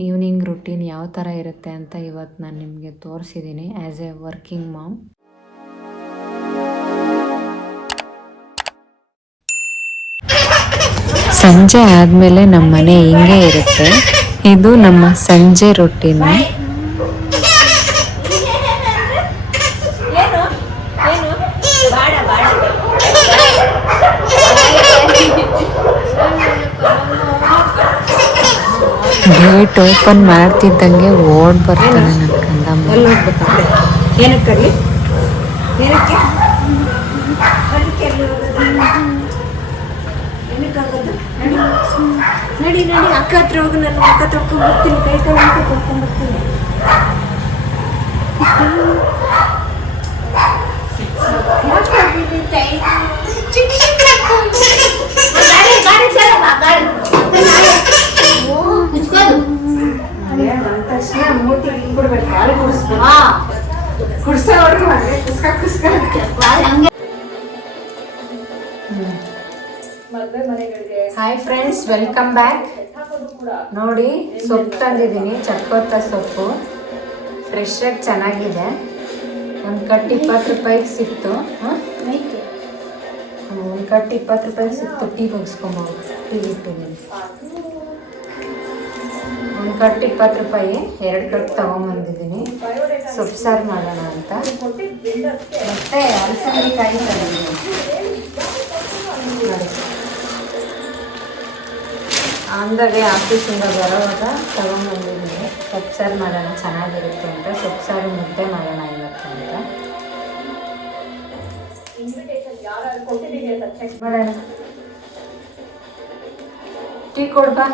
Evening routine ಯಾವ ಥರ ಇರುತ್ತೆ ಅಂತ ಇವತ್ತು ನಾನು ನಿಮಗೆ ತೋರಿಸಿದ್ದೀನಿ ಆ್ಯಸ್ ಎ ವರ್ಕಿಂಗ್ ಮಾಮ್ ಸಂಜೆ ಆದಮೇಲೆ ನಮ್ಮ ಮನೆ ಹಿಂಗೆ ಇರುತ್ತೆ. ಇದು ನಮ್ಮ ಸಂಜೆ ರೊಟ್ಟಿನ ಗೇಟ್ ಓಪನ್ ಮಾಡ್ತಿದ್ದಂಗೆ ಓಡ್ ಬರ್ತಾನೆ ನನ್ನ ಕಂದಮ್ಮ ಎಲ್ಲಿ ಹೋಗ್ಬೇಕಾದ್ರೆ ಏನಕ್ಕೆ ಕರ್ಲಿ ಏನಕ್ಕೆ? ಅದಕ್ಕೆ ಎಲ್ಲಿ ಹೋಗೋದು? ಏನಕ್ಕಾಗೋದು? ನಡಿ. ನಡಿ ನಡಿ. ಅಕ್ಕ ಹತ್ರ ಹೋಗಿ ನನ್ನ ಮುಖ ತೊಳ್ಕೊಂಡ್ಬರ್ತೀನಿ ಕೈ ಕಾಲು ಮುಖ ತೊಳ್ಕೊಂಡ್ಬರ್ತೀನಿ ತಕ್ಷಣ ಮೂತಿ ಹಿಂಗ್ಬಿಡ್ಬೇಕು ಹಾಲು ಕುಡಿಸ್ಬೇಕು ಕುಡ್ಸೋವರೆಗೂ ಹಂಗೆ ಕುಸ್ಕ ಕುಸ್ಕ. ಹಾಯ್ ಫ್ರೆಂಡ್ಸ್ ವೆಲ್ಕಮ್ ಬ್ಯಾಕ್ ನೋಡಿ ಸೊಪ್ಪು ತಂದಿದ್ದೀನಿ ಚಕ್ಕೋತ ಸೊಪ್ಪು. ಫ್ರೆಶ್ ಆಗಿ ಚೆನ್ನಾಗಿದೆ. ಒಂದು ಕಟ್ಟು ಇಪ್ಪತ್ತು ರೂಪಾಯಿಗೆ ಸಿಕ್ತು. ಒಂದು ಕಟ್ಟು ಇಪ್ಪತ್ತು ರೂಪಾಯಿಗೆ ಸಿಕ್ತು. ಟೀ ಬಗ್ಸ್ಕೊಂಬೋದು ಟೀ ಇಟ್ಟಿದ್ದೀನಿ. ಒಂದು ಕಟ್ಟು ಇಪ್ಪತ್ತು ರೂಪಾಯಿ ಎರಡು ಕಟ್ಟು ತೊಗೊಂಬಂದಿದ್ದೀನಿ. ಸೊಪ್ಪು ಸಾರು ಮಾಡೋಣ ಅಂತ. ಮತ್ತೆ ಅಲಸಂದಿಕಾಯಿ ಅಂದಾಗೆ ಆಫೀಸಿಂದ ಬರೋವಾಗ ತಗೊಂಡ್ಬಂದಿದ್ದೀನಿ ಸೊಪ್ಪು ಸಾರು ಮಾಡೋಣ ಚೆನ್ನಾಗಿರುತ್ತೆ ಅಂತ. ಸೊಪ್ಪು ಸಾರು ಮುದ್ದೆ ಮಾಡೋಣ ಇವತ್ತು ಅಂತ. ಮಾಡೋಣ. ಟೀ ಕೊಡ್ಬಾ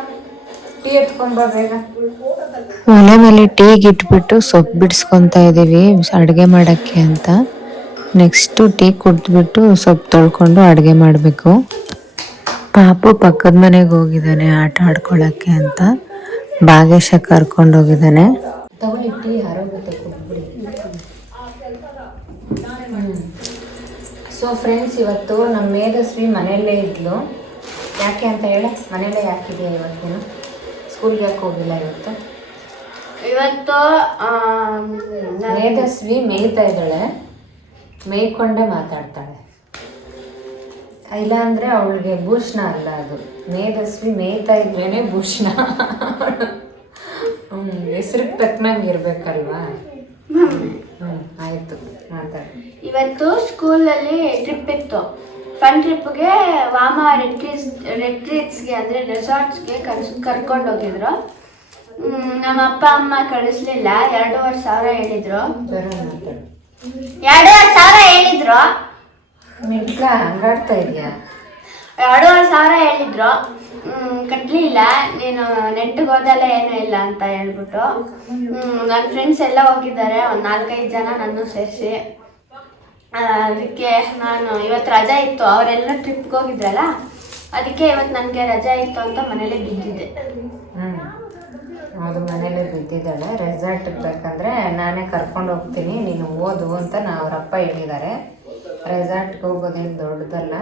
ಒಲೆ ಮೇಲೆ ಟೀಗೆ ಇಟ್ಬಿಟ್ಟು ಸೊಪ್ಪು ಬಿಡಿಸ್ಕೊತಾ ಇದ್ದೀವಿ ಅಡುಗೆ ಮಾಡೋಕ್ಕೆ ಅಂತ. ನೆಕ್ಸ್ಟು ಟೀ ಕುಡಿದ್ಬಿಟ್ಟು ಸೊಪ್ಪು ತೊಳ್ಕೊಂಡು ಅಡುಗೆ ಮಾಡಬೇಕು. ಪಾಪು ಪಕ್ಕದ ಮನೆಗೆ ಹೋಗಿದ್ದಾನೆ ಆಟ ಆಡ್ಕೊಳ್ಳೋಕ್ಕೆ ಅಂತ. ಭಾಗೇಶ ಕರ್ಕೊಂಡು ಹೋಗಿದ್ದಾನೆ. ಸೊ ಫ್ರೆಂಡ್ಸ್ ಇವತ್ತು ನಮ್ಮ ಮೇಧಸ್ವಿ ಮನೆಯಲ್ಲೇ ಇದ್ಲು. ಯಾಕೆ ಅಂತ ಹೇಳಿ? ಮನೆಯಲ್ಲೇ ಯಾಕಿದೆಯಾ ಇವತ್ತಿನ? ಸ್ಕೂಲ್ಗೆ ಯಾಕೆ ಹೋಗಿಲ್ಲ ಇವತ್ತು? ಇವತ್ತು ಮೇಧಸ್ವಿ ಮೇಯ್ತಾ ಇದ್ದಾಳೆ. ಮೇಯ್ಕೊಂಡೇ ಮಾತಾಡ್ತಾಳೆ. ಇಲ್ಲ ಅಂದ್ರೆ ಅವಳಿಗೆ ಭೂಷಣ ಅಲ್ಲ ಅದು. ಮೇಧಸ್ವಿ ಮೇಯ್ತಾ ಇದ್ರೇನೆ ಭೂಷಣ. ಹೆಸರು ಹೆಸ್ರಿಗೆ ತಕ್ಕನಂಗೆ ಇರ್ಬೇಕಲ್ವಾ? ಹ್ಮ್ ಆಯ್ತು ಮಾತಾಡಿ. ಇವತ್ತು ಸ್ಕೂಲಲ್ಲಿ ಟ್ರಿಪ್ ಇತ್ತು. ಫನ್ ಟ್ರಿಪ್ಗೆ ವಾಮ ರೆಟ್ರೀಸ್ ರೆಟ್ರೀಟ್ಸ್ಗೆ ಅಂದರೆ ರೆಸಾರ್ಟ್ಸ್ಗೆ ಕರ್ಸ್ ಕರ್ಕೊಂಡು ಹೋಗಿದ್ರು. ನಮ್ಮ ಅಪ್ಪ ಅಮ್ಮ ಕಳಿಸ್ಲಿಲ್ಲ. ಎರಡೂವರೆ ಸಾವಿರ ಹೇಳಿದ್ರು. ಎರಡೂವರೆ ಸಾವಿರ ಹೇಳಿದ್ರು. ಹಂಗಾಡ್ತಾ ಇದೆಯಾ? ಎರಡೂವರೆ ಸಾವಿರ ಹೇಳಿದ್ರು. ಕಟ್ಟಲಿಲ್ಲ ಕಟ್ಲಿಲ್ಲ. ನೀನು ನೆಟ್ಟಿಗೆ ಹೋದಲ್ಲ ಏನೂ ಇಲ್ಲ ಅಂತ ಹೇಳ್ಬಿಟ್ಟು. ನನ್ನ ಫ್ರೆಂಡ್ಸ್ ಎಲ್ಲ ಹೋಗಿದ್ದಾರೆ. ಒಂದು ನಾಲ್ಕೈದು ಜನ ನನ್ನ ಸೇರಿಸಿ. ಅದಕ್ಕೆ ನಾನು ಇವತ್ತು ರಜಾ ಇತ್ತು, ಅವರೆಲ್ಲ ಟ್ರಿಪ್ಗೆ ಹೋಗಿದ್ರಲ್ಲ, ಅದಕ್ಕೆ ಇವತ್ತು ನನಗೆ ರಜಾ ಇತ್ತು ಅಂತ ಮನೇಲೆ ಬಿದ್ದಿದ್ದೆ. ಅದು ಮನೇಲೆ ಬಿದ್ದಿದ್ದಾಳೆ. ರೆಸಾರ್ಟ್ ಬೇಕಂದ್ರೆ ನಾನೇ ಕರ್ಕೊಂಡು ಹೋಗ್ತೀನಿ, ನೀನು ಓದು ಅಂತ ನಾ ಅವರಪ್ಪ ಹೇಳಿದ್ದಾರೆ. ರೆಸಾರ್ಟ್ಗೆ ಹೋಗೋದೇನು ದೊಡ್ಡದಲ್ಲ.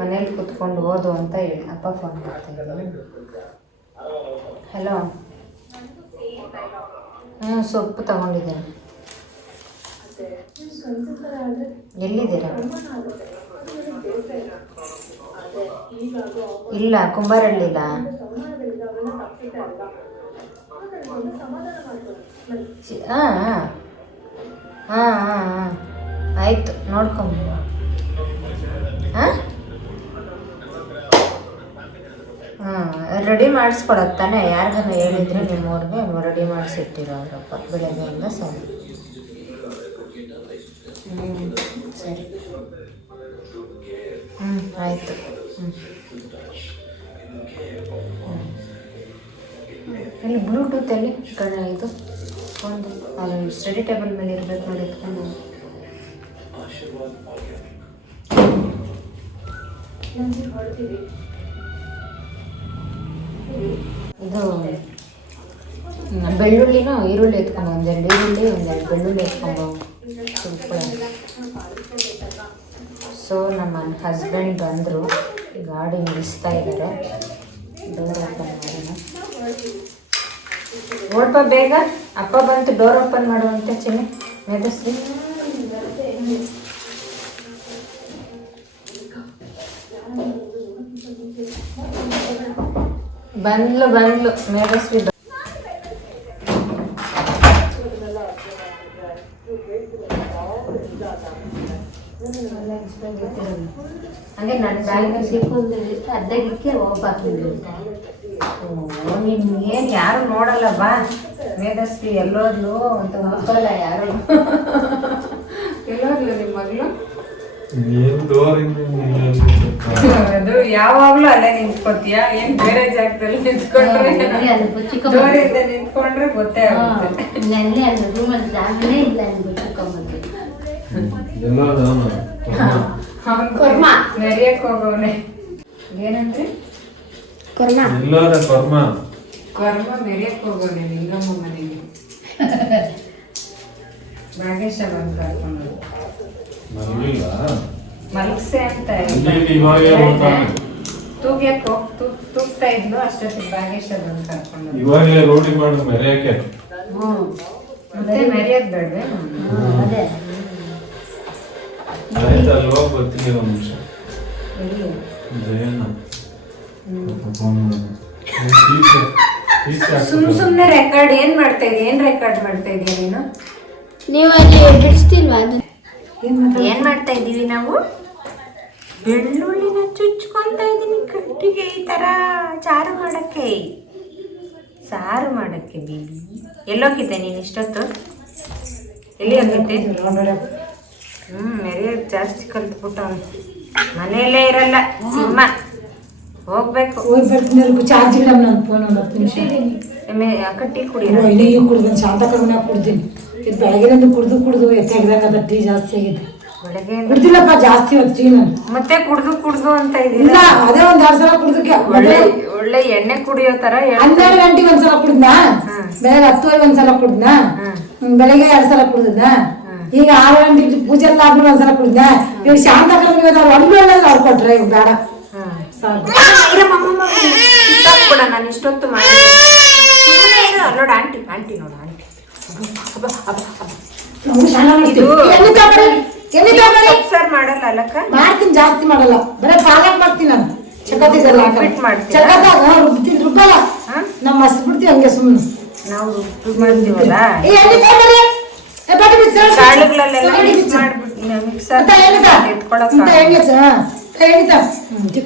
ಮನೇಲಿ ಕುತ್ಕೊಂಡು ಓದು ಅಂತ ಹೇಳಿ ಅಪ್ಪ ಫೋನ್ ಮಾಡ್ತಾಯಿದ್ದೀನಿ ಹಲೋ ಹ್ಞೂ ಸೊಪ್ಪು ತಗೊಂಡಿದ್ದೀನಿ ಎಲ್ಲಿದ್ದೀರಾ? ಇಲ್ಲ ಕುಂಬಾರಳ್ಳಿಲ್ಲ ಹಾಂ ಹಾಂ ಹಾಂ ಹಾಂ ಆಯಿತು ನೋಡ್ಕೊಂಬ ಹಾಂ ಹಾಂ, ರೆಡಿ ಮಾಡಿಸ್ಕೊಡತ್ತಾನೆ ತಾನೇ? ಯಾರಿಗಾನ ಹೇಳಿದ್ರೆ ನಿಮ್ಮವ್ರಿಗೆ ರೆಡಿ ಮಾಡಿಸಿಟ್ಟಿರೋ ಅವರಪ್ಪ. ಬೆಳಗ್ಗೆಯಿಂದ ಸರಿ ಹ್ಞೂ ಸರಿ ಹ್ಞೂ ಆಯಿತು ಹ್ಞೂ ಇಲ್ಲಿ ಬ್ಲೂಟೂತಲ್ಲಿ ಕಣ ಇದು ಒಂದು ಅದು ಸ್ಟಡಿ ಟೇಬಲ್ ಮೇಲೆ ಇರಬೇಕು ನೋಡಿ ಎತ್ಕೊಂಡು. ಇದು ಬೆಳ್ಳುಳ್ಳಿನೂ ಈರುಳ್ಳಿ ಎತ್ಕೊಂಡು, ಒಂದೆರಡು ಈರುಳ್ಳಿ, ಒಂದೆರಡು ಬೆಳ್ಳುಳ್ಳಿ ಎತ್ಕೊಂಡು ಸೊ ನಮ್ಮ ಹಸ್ಬೆಂಡ್ ಬಂದರು. ಗಾಡಿ ನಿಲ್ಲಿಸ್ತಾ ಇದ್ದಾರೆ ಡೋರ್ ಓಪನ್ ಮಾಡೋಣ. ಓಡ್ಪ ಬೇಗ. ಅಪ್ಪ ಬಂತು ಡೋರ್ ಓಪನ್ ಮಾಡುವಂತೆ ಚಿನ್ನಿ. ಮೆದಸ್ರಿ. ಬಂದ್ಲು ಬಂದ್ಲು. ಮೇಘಶ್ರೀ ಬ- ಹಂಗೆ ನನ್ನ ಅರ್ಧಕ್ಕೆ ಹೋಗ್ಬಾರ್ದು ನಿನ್ ಏನ್ ಯಾರು ನೋಡಲ್ಲ ಬಾ. ಮೇಧಶ್ರೀ ಎಲ್ಲೋದ್ಲು ಅಂತ ಹೋಗಲ್ಲ ಯಾರು. ಎಲ್ಲೋದ್ಲು ನಿಮ್ಮ ಮಗಳು? ಅದು ಯಾವಾಗ್ಲೂ ಅಲ್ಲೇ ನಿಂತ್ಕೊತಿಯ? ಏನ್ ಬೇರೆ ಜಾಗದಲ್ಲಿ ನಿಂತ್ಕೊಂಡ್ರೆ? ದೂರದಿಂದ ನಿಂತ್ಕೊಂಡ್ರೆ ಗೊತ್ತೇ ಆಗುತ್ತೆ. ನೆನ್ನೆ ಅಲ್ಲಿ ರೂಮಲ್ಲಿ ಜಾಗನೇ ಇಲ್ಲ ಚಿಕ್ಕಮ್ಮಂದು ಎಲ್ಲ ಅವ್ನ್ ಕೊರ್ಮ. ನೆರೆಯಕ್ ಹೋಗವ್ನೆ. ಏನಂದ್ರೆ ಕೊರ್ಮ. ಎಲ್ಲರ ಕರ್ಮ. ಕರ್ಮ ಮೆರಿಯಕ್ ಹೋಗೋಣ ನಿಂಗಮ್ಮ ಮನೆಗೆ. ನಾಗೇಶ ಬಂದು ಕರ್ಕೊಂಡು ಮಲಗಿಲ್ಲ. ಮಲ್ಕ್ಸೆ ಅಂತ ಇವಾಗೇ ಹೋಗ್ತಾನೆ ತೂಗ್ಯಕ್ ಹೋಗ್ ತೂಗ್ ತೂಗ್ತಾ ಇದ್ಲು ಅಷ್ಟೊತ್ತಿಗೆ ಭಾಗ್ಯಶ ಬಂದು ಕರ್ಕೊಂಡು ಇವಾಗಲೇ ರೋಡಿ ಮಾಡಿ ಮೆರೆಯಕ್ಕೆ ಮತ್ತೆ ಮೆರಿಯಕ್ ಬೇಡ್ವೆ? ಅದೇ ಆಯ್ತು ಅಲ್ಲಿ ಹೋಗಿ ಬರ್ತೀನಿ ಒಂದು ನಿಮಿಷ. ಸುಮ್ ಸುಮ್ನೆ ರೆಕಾರ್ಡ್ ಏನ್ ಮಾಡ್ತಾ ಇದೀಯ ಏನ್ ರೆಕಾರ್ಡ್ ಮಾಡ್ತಾ ಇದೀಯ ನೀನು ನೀವು ಅಲ್ಲಿ ಎಡಿಸ್ತಿಲ್ವಾ ಅದು ಏನ್ ಮಾಡ್ತಾ ಇದೀವಿ ನಾವು ಬೆಳ್ಳುಳ್ಳಿನ ಚುಚ್ಕೊಂತ ಇದೀನಿ ಕಟ್ಟಿಗೆ ಈ ತರ ಚಾರು ಮಾಡಕ್ಕೆ ಸಾರು ಮಾಡಕ್ಕೆ ಬೇಬಿ ಎಲ್ಲೋಗಿದ್ದೆ ನೀನು ಇಷ್ಟೊತ್ತು ಎಲ್ಲಿ ಹೋಗಿದ್ದೆ ಹ್ಮ್ ಮೆರೆಯೋದು ಜಾಸ್ತಿ ಕಲ್ತ್ಬಿಟ್ಟ ಮನೆಯಲ್ಲೇ ಇರಲ್ಲ ಸಿಂಹ ಹೋಗ್ಬೇಕು. ಹೋಗ್ಬೇಕು ಚಾರ್ಜ್ ಇಲ್ಲ ನನ್ನ ಫೋನ್ ಒಂದು ಹತ್ತು ನಿಮಿಷ. ಎಮ್ಮೆ ಅಕ್ಕ ಟೀ ಕುಡಿ. ಇಲ್ಲಿ ಕುಡ್ದು ಶಾಂತ ಕರ್ಮನ ಕುಡ್ತೀನಿ. ಇದು ಬೆಳಗ್ಗೆಯಿಂದ ಕುಡ್ದು ಕುಡ್ದು ಎತ್ತಾಗದ ಟೀ ಜಾಸ್ತಿ ಆಗಿದೆ. ಕುಡ್ದಿಲ್ಲಪ್ಪ ಜಾಸ್ತಿ ಹೊತ್ತು ಟೀ ನಾನು. ಮತ್ತೆ ಕುಡ್ದು ಕುಡ್ದು ಅಂತ ಇಲ್ಲ ಅದೇ ಒಂದ್ ಎರಡ್ ಸಲ ಕುಡ್ದಕ್ಕೆ. ಒಳ್ಳೆ ಒಳ್ಳೆ ಎಣ್ಣೆ ಕುಡಿಯೋ ತರ ಹನ್ನೆರಡು ಗಂಟೆಗೆ ಒಂದ್ಸಲ ಕುಡ್ದಾ ಬೆಳಗ್ಗೆ ಹತ್ತುವರೆಗೆ ಒಂದ್ಸಲ ಕುಡ್ದಾ ಬೆಳಗ್ಗೆ ಎರಡ್ ಸಲ ಕುಡ್ದಾ ಈಗ ಆರು ಗಂಟೆ ಪೂಜೆ ಎಲ್ಲ ಆದ್ಮೇಲೆ ಒಂದ್ಸಲ ನೀವು ಈಗ ಶಾಂತ ಕರ್ಮ ಒಂದು ಒಳ್ಳೆ ಅವ್ರು ಈಗ ಬೇಡ. ನಾನು ಇಷ್ಟೊತ್ತು ಮಾಡಿ ನೋಡು ಆಂಟಿ ಆಂಟಿ ನೋಡ ಆಂಟಿ. ನಾವು ಸರ್ ಮಾಡಲ್ಲ ಅಲ್ಲಕ್ಕ ಮಾಡ್ತೀನಿ ಜಾಸ್ತಿ ಮಾಡಲ್ಲ. ಬರೀ ಪಾಲಕ್ ಮಾಡ್ತೀನಿ ನಾನು. ಚಪಾತಿ ಉಪ್ಪಿಟ್ಟು ಮಾಡ್ತೀರಾ? ಚಪಾತಾಗ ರುಬ್ಬಿದ್ದು ರುಬ್ಬಲ್ಲ. ನಮ್ಮ ಮಸ್ತ್ ಬಿಡ್ತೀವಿ ಹಂಗೆ ಸುಮ್ಮನೆ ನಾವು ರುಬ್ಬಿ ಮಾಡ್ತೀವಲ್ಲ? ಕಾಳುಗಳಲ್ಲೆಲ್ಲ ಮಿಕ್ಸ್. ಮಾಡ್ಬಿಟ್ಟು ಮಿಕ್ಸ್.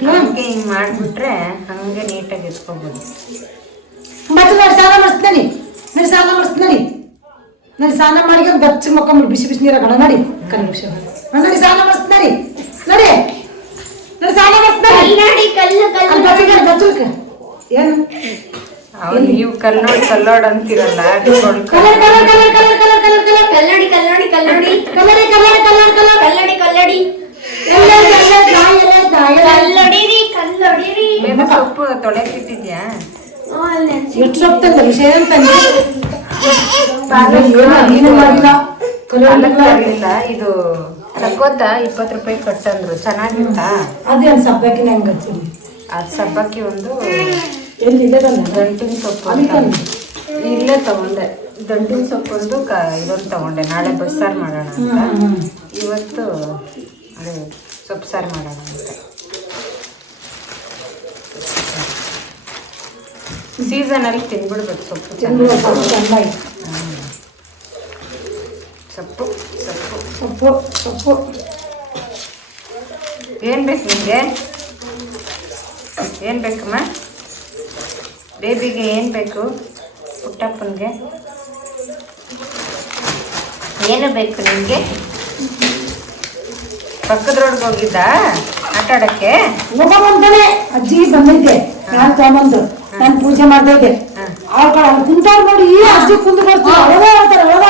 ಹಂಗೆ ಹಿಂಗ್ ಮಾಡ್ಬಿಟ್ರೆ ಹಂಗೆ ನೀಟಾಗಿ ಎತ್ಕೋಬೋದು ಮತ್ತೆ ನಾನು ಸ್ನಾನ ಮಾಡಿಸ್ತೀನಿ ನಾನು. ಸ್ನಾನ ಮಾಡಿಸ್ತೀನಿ ನಾನು. ಸ್ನಾನ ಮಾಡಿ ಬಚ್ಚ ಮಕ್ಕಳು ಬಿಸಿ ಬಿಸಿ ನೀರ ಕಣ ನಡಿ ಸ್ನಾನ ಮಾಡಿಸ್ತೀನಿ ನೋಡಿ. ನಾನು ಸ್ನಾನ ಮಾಡಿಸ್ತೀನಿ ಕನ್ನಡಿ ಕಲ್ಲು ಕಲ್ಲು ಬಚ್ಚ ಬಚ್ಚಲ್ಕ ಏನು? ನೀವು ಕಲ್ಲೋಡ್ ಕಲ್ಲೋಡ್ ಅಂತಿರಲ್ಲ colour colour colour colour colour colour colour Kalladi ಕಲ್ಲಡಿ ಕಲ್ಲಡಿ ಕಲರ್ ಕಲರ್ ಕಲರ್ ಕಲರ್ ಕಲ್ಲಡಿ ಕಲ್ಲಡಿ ಎಲ್ಲ ಎಲ್ಲ ತಾಯಿ ಎಲ್ಲ ತಾಯಿ ಎಲ್ಲ ಕಲ್ಲೊಡಿರಿ ಕಲ್ಲೊಡಿರಿ ಬೇಗ ಸೊಪ್ಪು ಇಲ್ಲ ಇದು ತಗೋತ ಇಪ್ಪತ್ತು ರೂಪಾಯಿ ಕಟ್ಟಂದ್ರು. ಚೆನ್ನಾಗಿತ್ತಾ? ಅದೇ ಸಬ್ಬಕ್ಕಿ ಹೆಂಗೆ ಹಚ್ಚಿದ್ವಿ ಅದ್ ಸಬ್ಬಕ್ಕಿ ಒಂದು ಎಲ್ಲಿ ಇದೆ ತಾನೆ ದಂಟಿನ ಸೊಪ್ಪು. ಇಲ್ಲೇ ತಗೊಂಡೆ. ದಂಟಿನ ಸೊಪ್ಪು ಒಂದು ಕ ಇದೊಂದು ತಗೊಂಡೆ. ನಾಳೆ ಬಸ್ಸಾರು ಮಾಡೋಣ ಅಂತ. ಇವತ್ತು ಅದೇ ಸೊಪ್ಪು ಸಾರು ಮಾಡೋಣ ಅಂತ. ಸೀಸನಲ್ಲಿ ತಿನ್ಬಿಡ್ಬೇಕು ಸೊಪ್ಪು ಚೆನ್ನಾಗಿ. ಸೊಪ್ಪು ಸೊಪ್ಪು ಸೊಪ್ಪು. ಸೊಪ್ಪು ಏನು ಬೇಕು ನಿಮಗೆ? ಏನು ಬೇಕಮ್ಮ? ಬೇಬಿಗೆ ಏನು ಬೇಕು? ಪುಟ್ಟಪ್ಪನಿಗೆ. ಏನು ಬೇಕು ನಿಮಗೆ? ಪಕ್ಕದ್ರೊಳಗೆ ಹೋಗಿದ್ದ? ಆಟ ಆಡೋಕ್ಕೆ ಅಜ್ಜಿ ಬಂದೈತೆ ನಾನು ತಗೊಂಬಂದು ನಾನು ಪೂಜೆ ಮಾಡ್ದೆ ಅವ್ರ ಕಡೆ ಅಲ್ಲಿ ಕುಂತವ್ರು ನೋಡಿ ಈ ಅಜ್ಜಿ ಕುಂತು ಬರ್ತಾರೆ ಒಳಗೆ ಹೇಳ್ತಾರೆ ಒಳಗೆ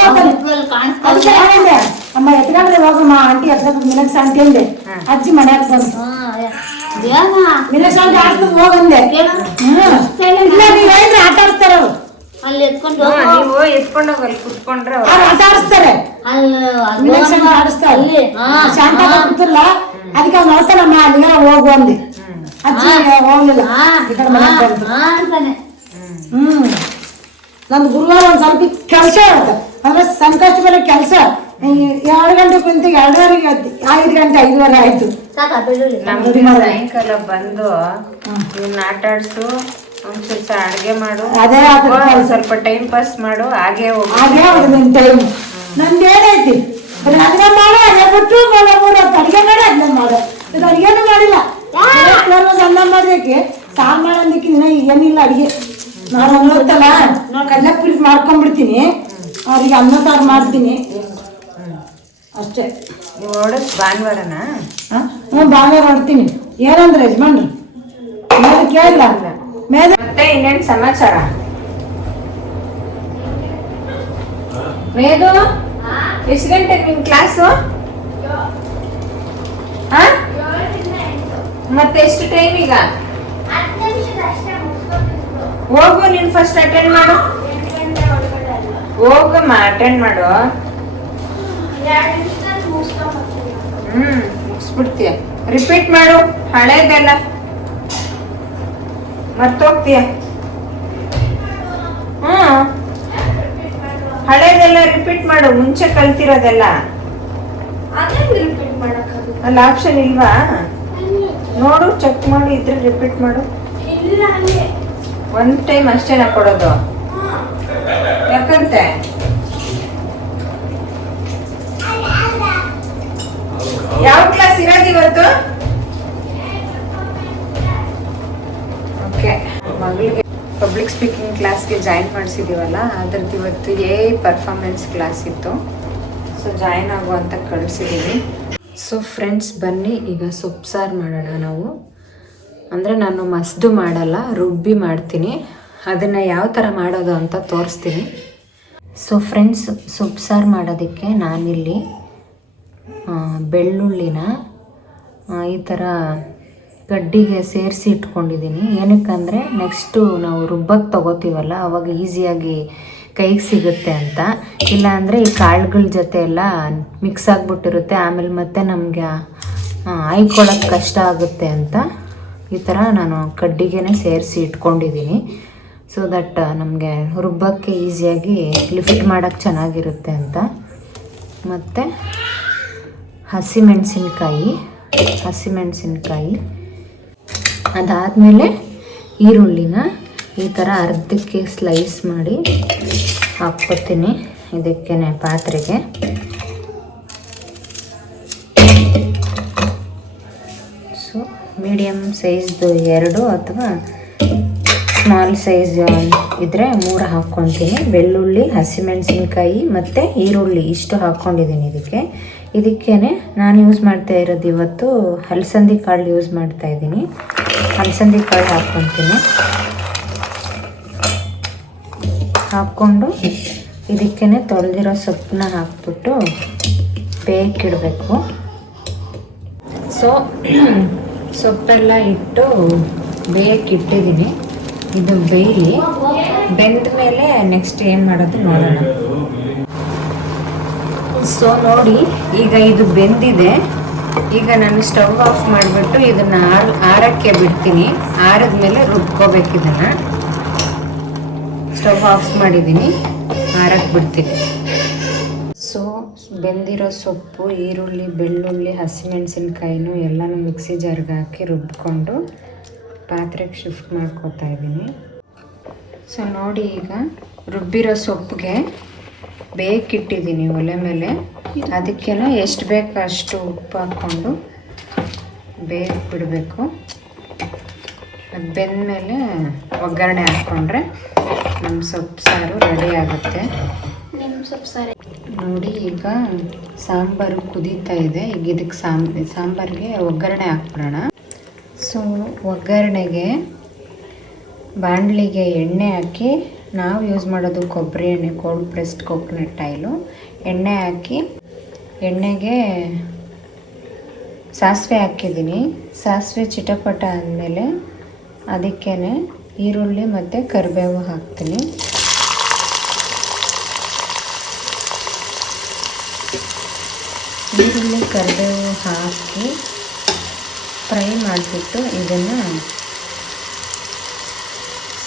ಹೇಳ್ತಾನೆ ಅಮ್ಮ ಎತ್ಕೊಂಡ್ರೆ ಹೋಗಮ್ಮ ಆಂಟಿ ಹತ್ರ ಮಿನಕ್ಸ್ ಆಂಟಿ ಅಂದೆ. ಅಜ್ಜಿ ಮನ್ಯಾಗ ಬಂತು ಮಿನಕ್ಸ್ ಆಂಟಿ ಆಡ್ಸ್ಕೊಂಡು ಹೋಗಂದೆ ಇಲ್ಲ ನೀವು ಹೇಳಿದ್ರೆ ಆಟ ಆಡ್ತಾರ ಅವ್ರು. ಅಲ್ಲಿ ಎತ್ಕೊಂಡು ನೀವು ಎತ್ಕೊಂಡೋಗಿ ಅಲ್ಲಿ ಕುತ್ಕೊಂಡ್ರೆ ಆಟ ಆಡಿಸ್ತಾರೆ. ಅಲ್ಲಿ ಮಿನಕ್ಸ್ ಆಂಟಿ ಆಡಿಸ್ತಾರೆ. ಶಾಂತ ಕೂತಿಲ್ಲ ಅದಕ್ಕೆ ಅವ್ನು ನೋಡ್ತಾನಮ್ಮ ಅಲ್ಲಿಗೆ ಹೋಗು ಅಂದೆ ಅಜ್ಜಿ ಹೋಗ್ಲಿಲ್ಲ ಈ ಕಡೆ ಮನೆಗೆ ಬಂತು ಅಂತಾನೆ ಹ್ಮ್ ನಂದು ಗುರುವಾರ ಒಂದು ಸ್ವಲ್ಪ ಕೆಲಸ ಇರುತ್ತೆ ಅಂದ್ರೆ ಸಂಕಷ್ಟ ಮೇಲೆ ಕೆಲಸ ಎರಡು ಗಂಟೆ ಕುಂತು ಎರಡೂವರೆಗೆ ಎದ್ದು ಐದು ಗಂಟೆ ಐದುವರೆ ಆಯ್ತು ನಮ್ಗೆ ಸಾಯಂಕಾಲ ಬಂದು ಇವ್ನ ಆಟ ಆಡ್ಸು ಒಂದ್ ಸ್ವಲ್ಪ ಅಡ್ಗೆ ಮಾಡು ಅದೇ ಆದ್ರೆ ಒಂದ್ ಸ್ವಲ್ಪ ಟೈಮ್ ಪಾಸ್ ಮಾಡು ಹಾಗೆ ಹೋಗು ಹಾಗೆ ಅವ್ರು ನಿನ್ ಟೈಮ್ ನಂದು ಮಾಡ ಹೇಳ್ಬಿಟ್ಟು ಮಾಡು ಅದೇ ಬಿಟ್ಟು ಅಡಿಗೆ ಮಾಡಿ ಅದನ್ನ ಮಾಡು. ಇದು ಅಡಿಗೆನೂ ಮಾಡಿಲ್ಲ. ಅನ್ನ ಮಾಡೋದಕ್ಕೆ ಸಾರು ಮಾಡೋದಕ್ಕೆ ಏನಿಲ್ಲ ಅಡಿಗೆ. ನಾನು ಅನ್ನೋತ್ತಲ್ಲ ಕಡಲೆ ಪುಡಿ ಮಾಡ್ಕೊಂಡ್ಬಿಡ್ತೀನಿ. ಅವ್ರಿಗೆ ಅನ್ನ ಸಾರು ಮಾಡ್ತೀನಿ. ಅಷ್ಟೇ. ಭಾನುವಾರ ಹೊಡೋದ್ ಭಾನುವಾರನ? ಹ? ಹ್ಞೂ ಭಾನುವಾರ ಮಾಡ್ತೀನಿ. ಏನಂದ್ರೆ ಯಜಮಾನ್ರು? ಮೇಲೆ ಕೇಳಿಲ್ಲ. ಮೇಲೆ ಮತ್ತೆ ಇನ್ನೇನು ಸಮಾಚಾರ? ಮೇದು? ಎಷ್ಟು ಗಂಟೆಗೆ ನಿನ್ ಕ್ಲಾಸು ಮತ್ತೆ ಎಷ್ಟು ಟೈಮ್ ಈಗ? ಹೋಗು, ನೀನು ಫಸ್ಟ್ ಅಟೆಂಡ್ ಮಾಡು. ಹೋಗಮ್ಮ ಅಟೆಂಡ್ ಮಾಡು. ಹ್ಮ್, ಮುಗಿಸ್ಬಿಡ್ತೀಯ. ರಿಪೀಟ್ ಮಾಡು, ಹಳೇದೆಲ್ಲ. ಮರ್ತೋಗ್ತೀಯ. ಹ್ಮ್. ಹಳೇದೆಲ್ಲ ರಿಪೀಟ್ ಮಾಡು ಮುಂಚೆ ಕಲ್ತಿರೋದೆಲ್ಲ. ಅಲ್ಲಿ ಆಪ್ಷನ್ ಇಲ್ವಾ? ನೋಡು ಚೆಕ್ ಮಾಡಿ ಇದ್ರೆ ರಿಪೀಟ್ ಮಾಡು. ಒಂದ್ ಟೈಮ್ ಅಷ್ಟೇನಾ ಕೊಡೋದು. ಯಾಕಂತೆ? ಯಾವ ಕ್ಲಾಸ್ ಇರೋದು ಇವತ್ತು? ಓಕೆ ಮಗಳಿಗೆ ಪಬ್ಲಿಕ್ ಸ್ಪೀಕಿಂಗ್ ಕ್ಲಾಸ್ಗೆ ಜಾಯಿನ್ ಮಾಡಿಸಿದ್ದೀವಲ್ಲ ಅದ್ರದ್ದು ಇವತ್ತು ಎ ಪರ್ಫಾರ್ಮೆನ್ಸ್ ಕ್ಲಾಸ್ ಇತ್ತು. ಸೊ ಜಾಯಿನ್ ಆಗು ಅಂತ ಕಳಿಸಿದ್ದೀನಿ ಸೊ ಫ್ರೆಂಡ್ಸ್ ಬನ್ನಿ, ಈಗ ಸೊಪ್ಪು ಸಾರು ಮಾಡೋಣ ನಾವು. ಅಂದರೆ ನಾನು ಮಸ್ದು ಮಾಡಲ್ಲ, ರುಬ್ಬಿ ಮಾಡ್ತೀನಿ. ಅದನ್ನು ಯಾವ ಥರ ಮಾಡೋದು ಅಂತ ತೋರಿಸ್ತೀನಿ. ಸೊ ಫ್ರೆಂಡ್ಸ್ ಸೊಪ್ಪು ಸಾರು ಮಾಡೋದಕ್ಕೆ ನಾನಿಲ್ಲಿ ಬೆಳ್ಳುಳ್ಳಿನ ಈ ಥರ ಗಡ್ಡಿಗೆ ಸೇರಿಸಿ ಇಟ್ಕೊಂಡಿದ್ದೀನಿ. ಏನಕ್ಕಂದರೆ ನೆಕ್ಸ್ಟು ನಾವು ರುಬ್ಬಕ್ಕೆ ತಗೋತೀವಲ್ಲ, ಅವಾಗ ಈಸಿಯಾಗಿ ಕೈಗೆ ಸಿಗುತ್ತೆ ಅಂತ. ಇಲ್ಲಾಂದರೆ ಈ ಕಾಳುಗಳ ಜೊತೆ ಎಲ್ಲ ಮಿಕ್ಸ್ ಆಗಿಬಿಟ್ಟಿರುತ್ತೆ, ಆಮೇಲೆ ಮತ್ತೆ ನಮಗೆ ಆಯ್ಕೊಳ್ಳೋಕ್ಕೆ ಕಷ್ಟ ಆಗುತ್ತೆ ಅಂತ ಈ ಥರ ನಾನು ಕಡ್ಡಿಗೆ ಸೇರಿಸಿ ಇಟ್ಕೊಂಡಿದ್ದೀನಿ. ಸೊ ದಟ್ ನಮಗೆ ರುಬ್ಬಕ್ಕೆ ಈಸಿಯಾಗಿ ಲಿಫ್ಟ್ ಮಾಡೋಕ್ಕೆ ಚೆನ್ನಾಗಿರುತ್ತೆ ಅಂತ. ಮತ್ತು ಹಸಿಮೆಣಸಿನ್ಕಾಯಿ ಹಸಿಮೆಣಸಿನ್ಕಾಯಿ ಅದಾದಮೇಲೆ ಈರುಳ್ಳಿನ ಈ ಥರ ಅರ್ಧಕ್ಕೆ ಸ್ಲೈಸ್ ಮಾಡಿ ಹಾಕ್ಕೊತೀನಿ ಇದಕ್ಕೆ ಪಾತ್ರೆಗೆ. ಸೊ ಮೀಡಿಯಮ್ ಸೈಜ್ದು ಎರಡು ಅಥವಾ ಸ್ಮಾಲ್ ಸೈಜ್ ಇದ್ದರೆ ಮೂರು ಹಾಕ್ಕೊತೀನಿ ಬೆಳ್ಳುಳ್ಳಿ, ಹಸಿಮೆಣಸಿನ್ಕಾಯಿ ಮತ್ತು ಈರುಳ್ಳಿ ಇಷ್ಟು ಹಾಕ್ಕೊಂಡಿದ್ದೀನಿ ಇದಕ್ಕೆ. ಇದಕ್ಕೇ ನಾನು ಯೂಸ್ ಮಾಡ್ತಾ ಇರೋದು ಇವತ್ತು ಹಲಸಂದಿ ಕಾಳು ಯೂಸ್ ಮಾಡ್ತಾ ಇದ್ದೀನಿ. ಹಲಸಂದಿ ಕಾಳು ಹಾಕ್ಕೊತೀನಿ ಹಾಕ್ಕೊಂಡು ಇದಕ್ಕೇ ತೊಳೆದಿರೋ ಸೊಪ್ಪನ್ನ ಹಾಕ್ಬಿಟ್ಟು ಬೇಕಿಡಬೇಕು. ಸೊ ಸೊಪ್ಪೆಲ್ಲ ಇಟ್ಟು ಬೇಕಿಟ್ಟಿದ್ದೀನಿ. ಇದು ಬೇಯಲಿ. ಬೆಂದ ಮೇಲೆ ನೆಕ್ಸ್ಟ್ ಏನು ಮಾಡೋದು ನೋಡೋಣ. ಸೊ ನೋಡಿ, ಈಗ ಇದು ಬೆಂದಿದೆ. ಈಗ ನಾನು ಸ್ಟವ್ ಆಫ್ ಮಾಡಿಬಿಟ್ಟು ಇದನ್ನು ಆರ್, ಆರಕ್ಕೆ ಬಿಡ್ತೀನಿ. ಆರಿದ್ಮೇಲೆ ರುಬ್ಕೋಬೇಕು ಇದನ್ನು. ಸ್ಟವ್ ಆಫ್ ಮಾಡಿದ್ದೀನಿ. ಆರಕ್ಕೆ ಬಿಡ್ತೀನಿ. ಸೊ, ಬೆಂದಿರೋ ಸೊಪ್ಪು, ಈರುಳ್ಳಿ, ಬೆಳ್ಳುಳ್ಳಿ, ಹಸಿಮೆಣಸಿನ್ಕಾಯಿನೂ ಎಲ್ಲನೂ ಮಿಕ್ಸಿ ಜಾರ್ಗೆ ಹಾಕಿ ರುಬ್ಕೊಂಡು ಪಾತ್ರೆಗೆ ಶಿಫ್ಟ್ ಮಾಡ್ಕೋತಾ ಇದ್ದೀನಿ. ಸೊ, ನೋಡಿ ಈಗ ರುಬ್ಬಿರೋ ಸೊಪ್ಪಿಗೆ ಬೇಕಿಟ್ಟಿದ್ದೀನಿ ಒಲೆ ಮೇಲೆ. ಅದಕ್ಕೆ ಎಷ್ಟು ಬೇಕು ಅಷ್ಟು ಉಪ್ಪು ಹಾಕ್ಕೊಂಡು ಬೇಗ ಬಿಡಬೇಕು. ಅದು ಬೆಂದಮೇಲೆ ಒಗ್ಗರಣೆ ಹಾಕ್ಕೊಂಡ್ರೆ ನಮ್ಮ ಸೊಪ್ಪು ಸಾರು ರೆಡಿ ಆಗುತ್ತೆ. ಸೊಪ್ಪು ಸಾರು. ನೋಡಿ ಈಗ ಸಾಂಬಾರು ಕುದೀತಾ ಇದೆ. ಈಗ ಇದಕ್ಕೆ ಸಾಂಬ ಸಾಂಬಾರಿಗೆ ಒಗ್ಗರಣೆ ಹಾಕ್ಬಿಡೋಣ. ಸೊ ಒಗ್ಗರಣೆಗೆ ಬಾಣಲಿಗೆ ಎಣ್ಣೆ ಹಾಕಿ ನಾವು ಯೂಸ್ ಮಾಡೋದು ಕೊಬ್ಬರಿ ಎಣ್ಣೆ ಕೋಲ್ಡ್ ಪ್ರೆಸ್ಡ್ ಕೋಕೋನಟ್ ಆಯಿಲು ಎಣ್ಣೆ ಹಾಕಿ ಎಣ್ಣೆಗೆ ಸಾಸಿವೆ ಹಾಕಿದ್ದೀನಿ. ಸಾಸಿವೆ ಚಿಟಪಟ ಆದಮೇಲೆ ಅದಕ್ಕೇ ಈರುಳ್ಳಿ ಮತ್ತು ಕರಿಬೇವು ಹಾಕ್ತೀನಿ. ಈರುಳ್ಳಿ, ಕರಿಬೇವು ಹಾಕಿ ಫ್ರೈ ಮಾಡಿಬಿಟ್ಟು ಇದನ್ನು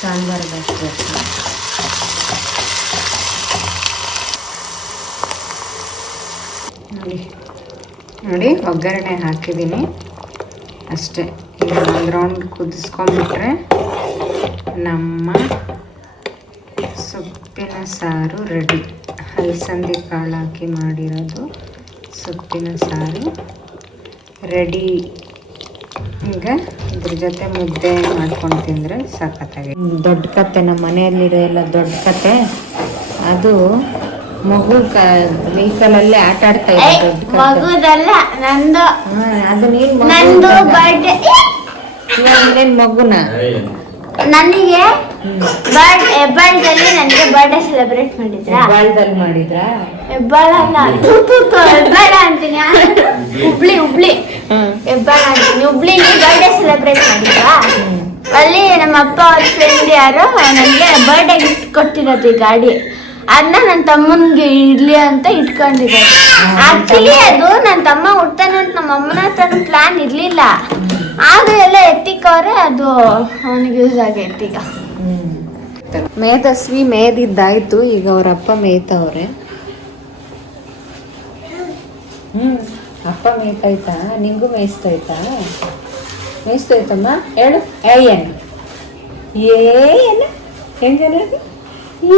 ಸಾಂಬಾರ್ಗೆ ಹಾಕಬೇಕು ನೋಡಿ, ಒಗ್ಗರಣೆ ಹಾಕಿದ್ದೀನಿ. ಅಷ್ಟೇ. ಈಗ ಒಂದು ರೌಂಡ್ ಕುದಿಸ್ಕೊಂಡ್ಬಿಟ್ರೆ ನಮ್ಮ ಸೊಪ್ಪಿನ ಸಾರು ರೆಡಿ ಹಲಸಂದಿ ಕಾಳು ಹಾಕಿ ಮಾಡಿರೋದು ಸೊಪ್ಪಿನ ಸಾರು ರೆಡಿ ಈಗ ಇದ್ರ ಜೊತೆ ಮುದ್ದೆ ಮಾಡ್ಕೊಂಡು ತಿಂದರೆ ಸಾಕತ್ತಾಗಿ ದೊಡ್ಡ ಕತೆ, ನಮ್ಮ ಮನೆಯಲ್ಲಿರೋ ಎಲ್ಲ ದೊಡ್ಡ ಕತೆ. ಅದು ಮಗು ವೆಹಿಕಲಲ್ಲೇ ಆಟ ಆಡ್ತಾ ಮಗುದಲ್ಲ ನಂದು. ಅದು ನೀನ್ ನಂದು. ಬರ್ಡೇ ನೀನ್ ಮಗುನ. ನನಗೆ ಬರ್ಡ್ ಹೆಬ್ಬಾಳದಲ್ಲಿ ನನಗೆ ಬರ್ಡೇ ಸೆಲೆಬ್ರೇಟ್ ಮಾಡಿದ್ರಾ? ಬಾಳ್ದಲ್ಲಿ ಮಾಡಿದ್ರ? ಹೆಬ್ಬಾಳ ಅಲ್ಲ. ಹೆಬ್ಬಾಳ ಅಂತೀನಿ ಹುಬ್ಳಿ ಹುಬ್ಳಿ. ಹೆಬ್ಬಾಳ ಅಂತೀನಿ. ಹುಬ್ಳಿಲಿ ಬರ್ಡೇ ಸೆಲೆಬ್ರೇಟ್ ಮಾಡಿದ್ರಾ? ಅಲ್ಲಿ ನಮ್ಮ ಅಪ್ಪ ಅವ್ರ ಫ್ರೆಂಡ್ ಯಾರು ನನಗೆ ಬರ್ಡೇ ಗಿಫ್ಟ್ ಕೊಟ್ಟಿರೋದು ಈ ಗಾಡಿ. ಅದನ್ನ ನನ್ನ ತಮ್ಮನ್ಗೆ ಇರ್ಲಿ ಅಂತ ಇಟ್ಕೊಂಡಿದ್ದಾರೆ. ಆಕ್ಚುಲಿ ಅದು ನನ್ನ ತಮ್ಮ ಹುಡ್ತಾನೆ ಅಂತ ನಮ್ಮ ಅಮ್ಮನ ಹತ್ರ ಪ್ಲಾನ್ ಇರ್ಲಿಲ್ಲ. ಆಗ ಎಲ್ಲ ಎತ್ತಿಕ್ಕವ್ರೆ, ಅದು ಅವನಿಗೆ ಯೂಸ್ ಆಗೈತೆ ಈಗ. ಮೇಧಸ್ವಿ ಮೇದಿದ್ದಾಯ್ತು, ಈಗ ಅವ್ರ ಅಪ್ಪ ಮೇಯ್ತವ್ರೆ. ಹ್ಮ್, ಅಪ್ಪ ಮೇಯ್ತಾಯ್ತಾ? ನಿಂಗೂ ಮೇಯಿಸ್ತಾಯ್ತಾ? ಮೇಯಿಸ್ತಾಯ್ತಮ್ಮ? ಹೇಳು. ಏನು? ಏನು? ಹೆಂಗನದು ಏ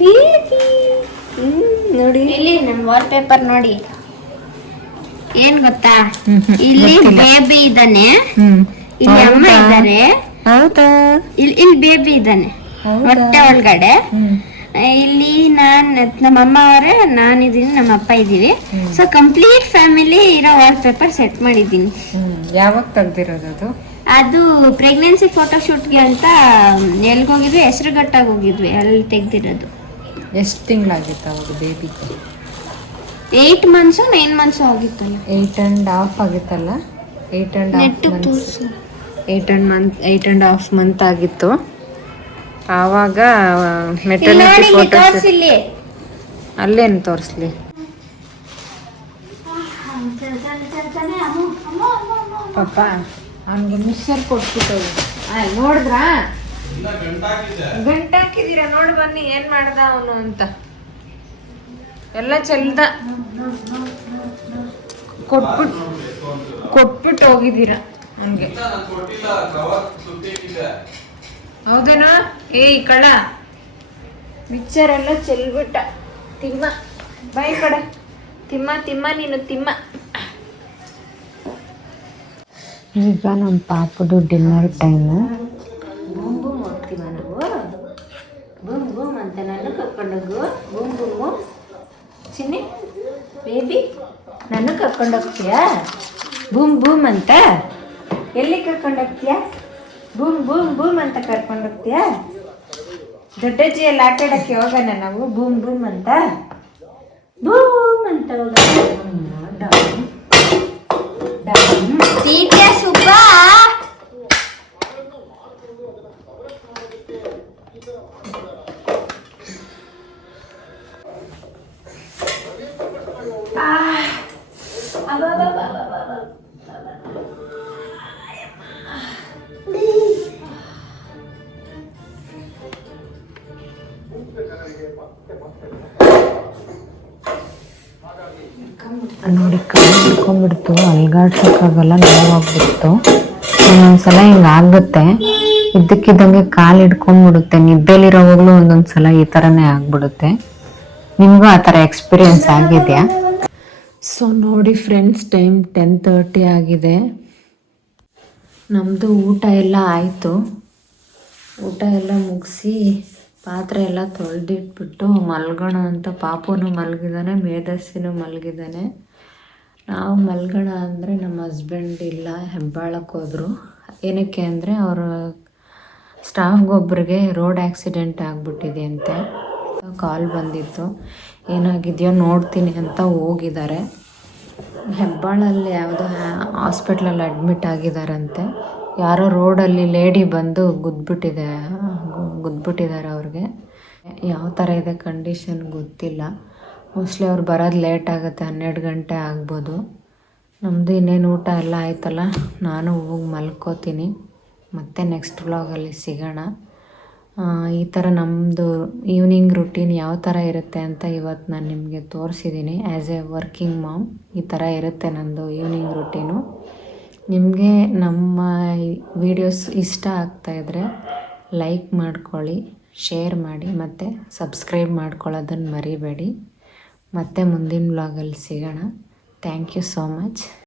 ಬೇಬಿ ಹ್ಮ್ ನೋಡಿ. ಇಲ್ಲಿ ನಮ್ಮ ವಾಲ್ ಪೇಪರ್ ನೋಡಿ. ಏನ್ ಗೊತ್ತಾ? ಇಲ್ಲಿ ಬೇಬಿ ಇದ್ದಾನೆ. ಇಲ್ಲಿ ಅಮ್ಮ? ಇದ್ದಾರೆ. ಹೌದಾ? ಇಲ್ಲಿ ಇಲ್ಲಿ ಬೇಬಿ ಇದ್ದಾನೆ. ಹೌದಾ? ಹೊಟ್ಟೆ ಒಳಗಡೆ. ಇಲ್ಲಿ ನಾನ್ ನಮ್ಮ ಅಮ್ಮ ಅವರೇ ನಾನಿದ್ದೀನಿ ನಮ್ಮ ಅಪ್ಪ ಇದ್ದೀವಿ. ಸೊ ಕಂಪ್ಲೀಟ್ ಫ್ಯಾಮಿಲಿ ಇರೋ ವಾಲ್ ಪೇಪರ್ ಸೆಟ್ ಮಾಡಿದ್ದೀನಿ ಯಾವಾಗ ತೆಗ್ದಿರೋದು ಅದು? ಅದು ಪ್ರೆಗ್ನೆನ್ಸಿ ಫೋಟೋಶೂಟ್ಗೆ ಅಂತ ಎಲ್ಲಿಗೆ ಹೋಗಿದ್ವಿ ಹೆಸರುಗಟ್ಟಾಗಿ ಹೋಗಿದ್ವಿ ಅಲ್ಲಿ ತೆಗ್ದಿರೋದು. ಎಷ್ಟು ತಿಂಗಳಾಗಿತ್ತು ಅವಾಗ ಬೇಬಿಗೆ ಏಯ್ಟ್ ಮಂತ್ಸು ನೈನ್ ಮಂತ್ಸು ಆಗಿತ್ತಲ್ಲ. ಏಯ್ಟ್ ಆ್ಯಂಡ್ ಹಾಫ್ ಆಗಿತ್ತಲ್ಲ? ಏಯ್ಟ್ ಆ್ಯಂಡ್ ಹಾಫ್ ನೆಟ್ಟು ಮಂತ್ಸ್ ತೋರಿಸು. Eight and month eight and half month ಆಗಿತ್ತು. ಆವಾಗ ಮೆಟರ್ನಿಟಿ ಇಲ್ಲಿ ಫೋಟೋ. ಅಲ್ಲೇನು ತೋರಿಸ್ಲಿ? ಪಾಪ ಅವನಿಗೆ ಮಿಕ್ಸರ್ ಕೊಟ್ಬಿಟ್ಟು. ನೋಡಿದ್ರಾ? ಗಂಟೆ ಹಾಕಿದೀರ ನೋಡಿ ಬನ್ನಿ ಏನ್ ಮಾಡ್ದ ಅವನು ಅಂತ. ಎಲ್ಲ ಚೆಲ್ದ. ಕೊಟ್ಬಿಟ್ಟು ಕೊಟ್ಬಿಟ್ಟು ಹೋಗಿದ್ದೀರ ಹಂಗೆ ಹೌದೇನಾ? ಏಯ್ ಕಳ. ಮಿಕ್ಸರ್ ಎಲ್ಲ ಚೆಲ್ಬಿಟ್ಟ. ತಿಮ್ಮ ಬಾಯ್ ಕಡೆ ತಿಮ್ಮ ತಿಮ್ಮ ನೀನು ತಿಮ್ಮ. ಈಗ ನಮ್ಮ ಪಾಪದು ಡಿನ್ನರ್ ಟೈಮ್ ಬೂಮ್ ಬೂಮ್ ಹೋಗ್ತೀವ ನಾವು. ಬೂಮ್ ಬೂಮ್ ಅಂತ ನಾನು ಕರ್ಕೊಂಡೋಗು. ಬೂಮ್ ಬೂಮು ಚಿನ್ನಿ ಬೇಬಿ ನಾನು ಕರ್ಕೊಂಡೋಗ್ತೀಯಾ? ಬೂಮ್ ಬೂಮ್ ಅಂತ. ಎಲ್ಲಿ ಕರ್ಕೊಂಡೋಗ್ತೀಯಾ? ಬೂಮ್ ಬೂಮ್ ಬೂಮ್ ಅಂತ ಕರ್ಕೊಂಡೋಗ್ತೀಯಾ? ದೊಡ್ಡಜ್ಜಿ ಎಲ್ಲ ಆಟ ಆಡೋಕ್ಕೆ ಹೋಗೋಣ ನಾವು. ಬೂಮ್ ಬೂಮ್ ಅಂತ. ಬೂಮ್ ಅಂತ ಹೋಗೋಣ. Tipe é. ಅಲ್ಗಾಡ್ಸೋಕ್ಕಾಗಲ್ಲ ನೋವಾಗ್ಬಿಡ್ತು ಒಂದೊಂದ್ಸಲ ಹಿಂಗೆ ಆಗುತ್ತೆ ಇದ್ದಕ್ಕಿದ್ದಂಗೆ ಕಾಲು ಹಿಡ್ಕೊಂಡ್ಬಿಡುತ್ತೆ. ನಿದ್ದೆಲಿರೋವಾಗಲೂ ಒಂದೊಂದ್ಸಲ ಈ ಥರನೇ ಆಗ್ಬಿಡುತ್ತೆ. ನಿಮಗೂ ಆ ಥರ ಎಕ್ಸ್ಪೀರಿಯನ್ಸ್ ಆಗಿದೆಯಾ? ಸೊ, ನೋಡಿ ಫ್ರೆಂಡ್ಸ್, ಟೈಮ್ ಟೆನ್ ತರ್ಟಿ ಆಗಿದೆ. ನಮ್ಮದು ಊಟ ಎಲ್ಲ ಆಯಿತು. ಊಟ ಎಲ್ಲ ಮುಗಿಸಿ ಪಾತ್ರೆ ಎಲ್ಲ ತೊಳೆದಿಟ್ಬಿಟ್ಟು ಮಲ್ಗೋಣ ಅಂತ ಪಾಪುನು ಮಲಗಿದ್ದಾನೆ ಮೇಧಸ್ಸಿನೂ ಮಲಗಿದ್ದಾನೆ ನಾವು ಮಲ್ಗೋಣ ಅಂದರೆ ನಮ್ಮ ಹಸ್ಬೆಂಡ್ ಇಲ್ಲ ಹೆಬ್ಬಾಳಕ್ಕೆ ಹೋದರು. ಏನಕ್ಕೆ ಅಂದರೆ ಅವರ ಸ್ಟಾಫ್ಗೊಬ್ಬರಿಗೆ ರೋಡ್ ಆ್ಯಕ್ಸಿಡೆಂಟ್ ಆಗಿಬಿಟ್ಟಿದೆ ಅಂತ ಕಾಲ್ ಬಂದಿತ್ತು. ಏನಾಗಿದೆಯೋ ನೋಡ್ತೀನಿ ಅಂತ ಹೋಗಿದ್ದಾರೆ. ಹೆಬ್ಬಾಳಲ್ಲಿ ಯಾವುದೋ ಹಾಸ್ಪಿಟ್ಲಲ್ಲಿ ಅಡ್ಮಿಟ್ ಆಗಿದ್ದಾರಂತೆ. ಯಾರೋ ರೋಡಲ್ಲಿ ಲೇಡಿ ಬಂದು ಗುದ್ಬಿಟ್ಟಿದೆ ಗುದ್ಬಿಟ್ಟಿದ್ದಾರೆ ಅವ್ರಿಗೆ. ಯಾವ ಥರ ಇದೆ ಕಂಡೀಷನ್ ಗೊತ್ತಿಲ್ಲ. ಮೋಸ್ಟ್ಲಿ ಅವ್ರು ಬರೋದು ಲೇಟ್ ಆಗುತ್ತೆ, ಹನ್ನೆರಡು ಗಂಟೆ ಆಗ್ಬೋದು. ನಮ್ಮದು ಇನ್ನೇನು ಊಟ ಎಲ್ಲ ಆಯ್ತಲ್ಲ, ನಾನು ಹೋಗಿ ಮಲ್ಕೋತೀನಿ. ಮತ್ತೆ ನೆಕ್ಸ್ಟ್ ವ್ಲಾಗಲ್ಲಿ ಸಿಗೋಣ. ಈ ಥರ ನಮ್ಮದು ಈವ್ನಿಂಗ್ ರುಟೀನ್ ಯಾವ ಥರ ಇರುತ್ತೆ ಅಂತ ಇವತ್ತು ನಾನು ನಿಮಗೆ ತೋರಿಸಿದ್ದೀನಿ ಆ್ಯಸ್ ಎ ವರ್ಕಿಂಗ್ ಮಾಮ್ ಈ ಥರ ಇರುತ್ತೆ ನಂದು ಈವ್ನಿಂಗ್ ರುಟೀನು ನಿಮಗೆ ನಮ್ಮ ವಿಡಿಯೋಸ್ ಇಷ್ಟ ಆಗ್ತಾಯಿದ್ರೆ ಲೈಕ್ ಮಾಡ್ಕೊಳ್ಳಿ ಶೇರ್ ಮಾಡಿ, ಮತ್ತು ಸಬ್ಸ್ಕ್ರೈಬ್ ಮಾಡ್ಕೊಳ್ಳೋದನ್ನು ಮರಿಬೇಡಿ. ಮತ್ತೆ ಮುಂದಿನ ವ್ಲಾಗಲ್ಲಿ ಸಿಗೋಣ. Thank you so much